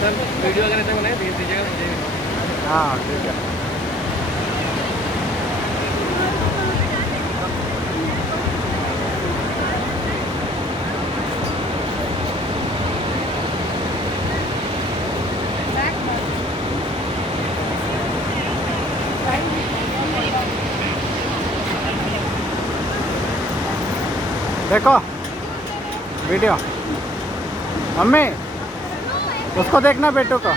Sir video अगर ऐसे बनाए भेज दीजिएगा मुझे भी। हाँ ठीक है। देखो वीडियो, मम्मी उसको देखना बेटू को।